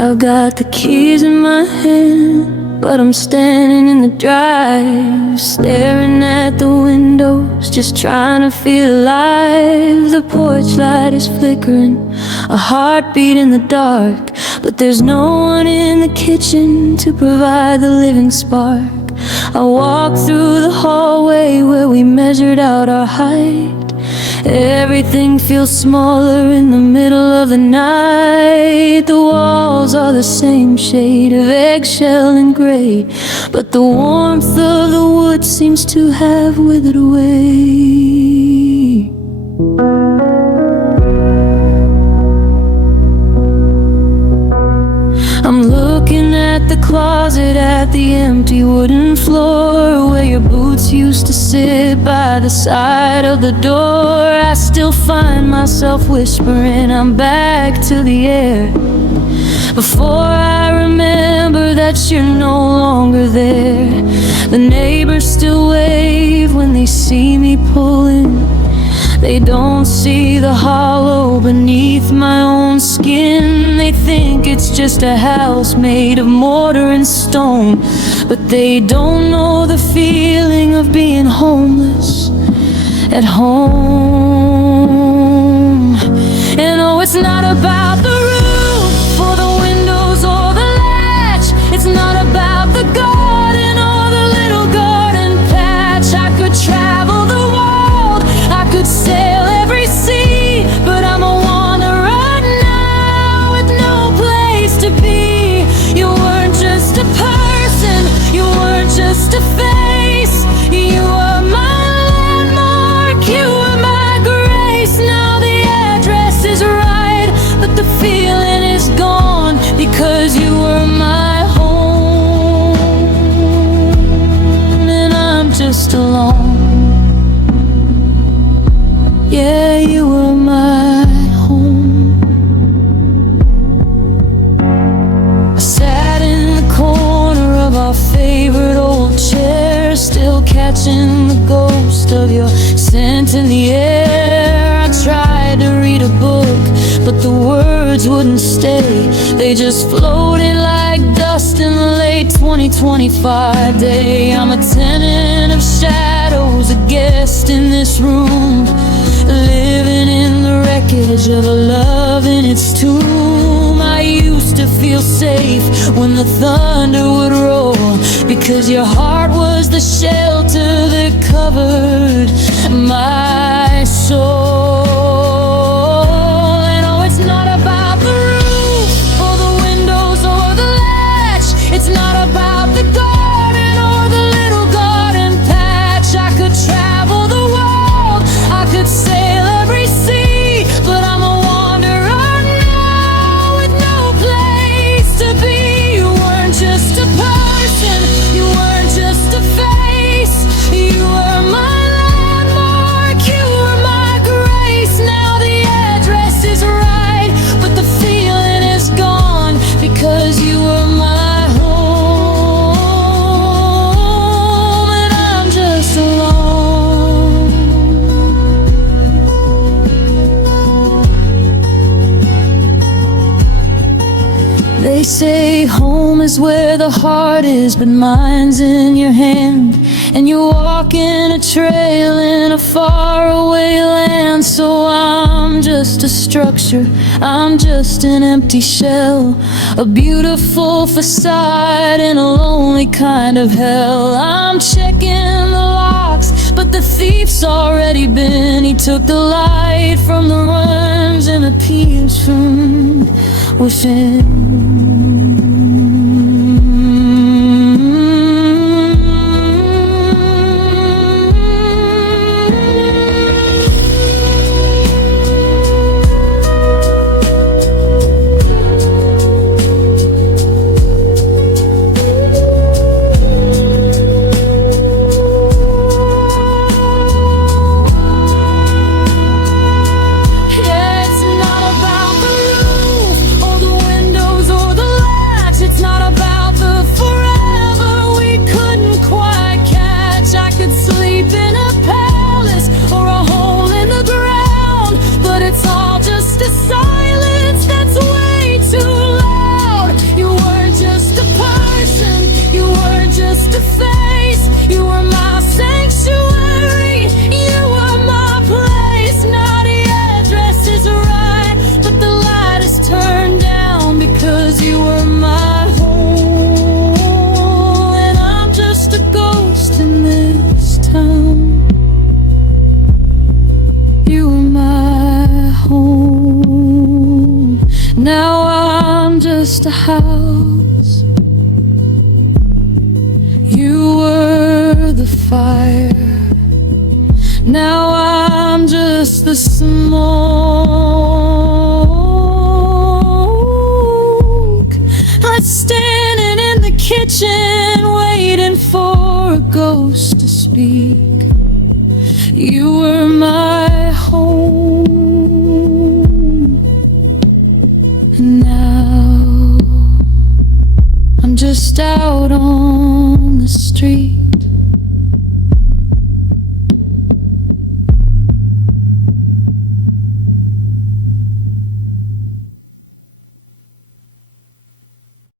I've got the keys in my hand, but I'm standing in the drive, staring at the windows, just trying to feel alive. The porch light is flickering, a heartbeat in the dark, but there's no one in the kitchen to provide the living spark. I walk through the hallway where we measured out our height. Everything feels smaller in the middle of the night. The walls are the same shade of eggshell and gray, but the warmth of the wood seems to have withered away. I'm looking at the closet, at the empty wooden floor where your boots used to sit by the side of the door. I still find myself whispering, I'm back to the air, before I remember that you're no longer there. The neighbors still wave when they see me pull in. They don't see the hollow beneath my own skin. They think it's just a house made of mortar and stone, but they don't know the feeling of being homeless at home. And oh, it's not about the roof or the windows or the latch. It's not about the garden or the little garden patch. I could travel the world, I could sail every sea, but I'm a wanderer now with no place to be. You weren't just a person, you weren't just a face. You were my landmark, you were my grace. Now the address is right, but the feeling is gone, because you were my home, and I'm just alone. Yeah, you were my home. I sat in the corner of our favorite old chair, still catching the ghost of your scent in the air. I tried to read a book, but the words wouldn't stay. They just floated like dust in the late 2025 day. I'm a tenant of shadows, a guest in this room, living in the wreckage of a love in its tomb. I used to feel safe when the thunder would roll, because your heart was the shelter that covered my soul. And oh, it's not about the roof or the windows or the latch. It's not about the garden or the little garden patch. I could travel the world, I could sail every sea, but I'm a wanderer now with no place to be. You weren't just a person, you weren't just a face. You were my landmark, you were my grace. Now the address is right, but the feeling is gone, because you were my home, and I'm just alone. They say home is where the heart is, but mine's in your hand, and you walk in a trail in a faraway land. So I'm just a structure, I'm just an empty shell, a beautiful facade in a lonely kind of hell. I'm checking the locks, but the thief's already been. He took the light from the worms and the peace from within. Now I'm just a house. You were the fire. Now I'm just the smoke. I'm standing in the kitchen waiting for a ghost to speak. You were my home, and now I'm just out on the street.